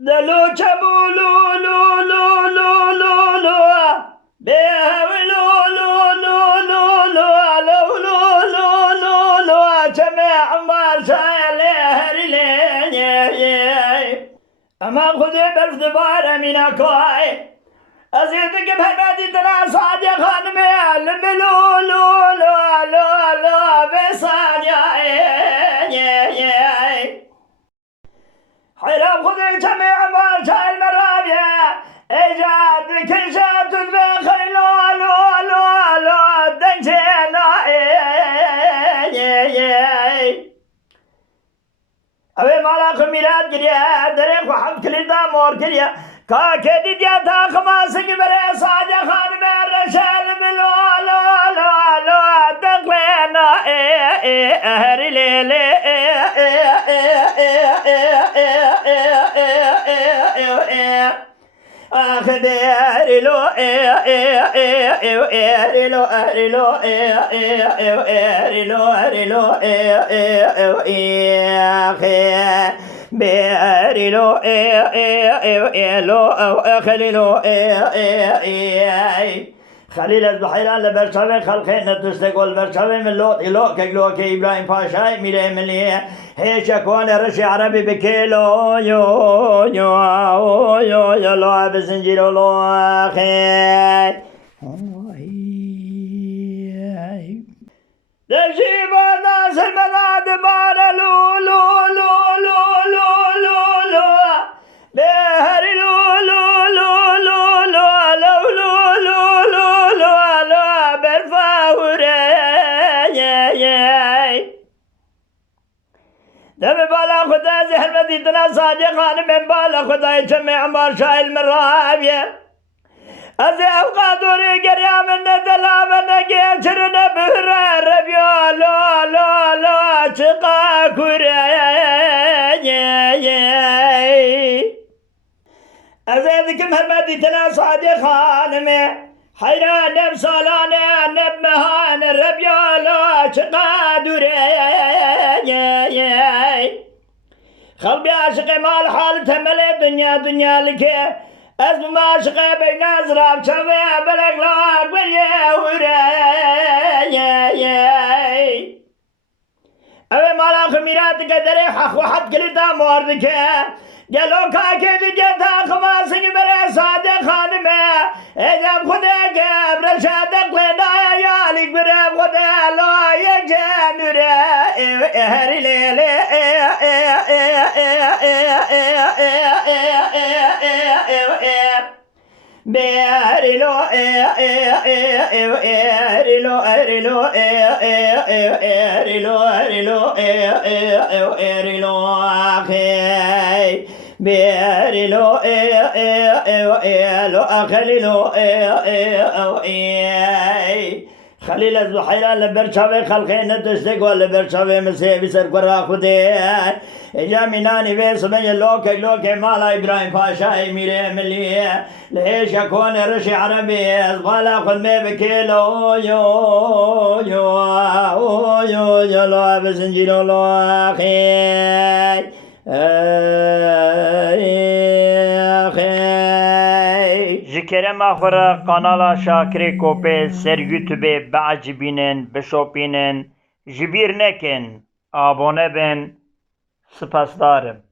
دلو چمولو لو لو لو لو لو بهولو لو لو لو لو لو لو لو لو لو جميع عمار شايله هريلي اما خذي برف دبار من اكواي ازيدك بهمدي ترى صادق خانمي لبلو لو لو لو لو بصادق حيرام خذي جميع عمار شايل المرابية ايجاد لكل شاب تذبخي لو لو لو لو دنجينا اوه مالا خمیرات گریا درخ و حب کلیدا مور گریا کا کدی دیا تا خماسک بره ساجا خان بر رشال بلو لو لو لو دقلنا هری لیلی أخبار لو لو لو بارلو خليل البحيران لبرشاوي خلقين تستقول برشاوي من لوط إلو كجلو كي إبراهيم باشاي ميري ملي هيش أكون رشي عربي بكيلو يو يو يو يو لو بزنجيرو لو أخي تجيب الناس المناد بار لو لو لو لو لو لو لو بهر لو لو لو لو لو لو لو لو لو لو لو بالفاوري دم بالا خدا زهر مدينتنا صادقان من بالا خدا يجمع عمار شايل من رابيه أزي أبقى دوري قريا من دلا من جيشرن بهرا ربيو لو لو لو شقا كوري أزي ذكم هرمدي تنا صادق خانمي حيران نب صالاني نب مهان ربيو لو شقا دوري خلبي عاشقي مال حال تملي دنيا دنيا لكي أزم ما شقي بين أزراب شوي بلق لاق باليوري أبي مالا خميرات قدري حق وحد كلتا موردك جلو كاكي دي جتا خماسك بري صادق خانمي إجاب خدك برشادك لنا يالك بري خدا لو يجانوري هري ليلي بارلو ارلو ارلو ارلو ارلو ارلو اخي بارلو ارلو اخليلو خليل الزحيران لبرشاوي خلقين تشتقوا لبرشاوي مسيبي سرقرا خدي اجا مناني بيس من لوك مالا ابراهيم باشاي ميري ملي ليش اكون رشي عربي اصبالا خد مي بكيلو يو يو يو يو لو بسنجيلو لو اخي جكرم آخر قنالا شاكري كوبي سر يوتيوب بعجبينن بشوبينن جبير نكن آبونه بن سپاسدارم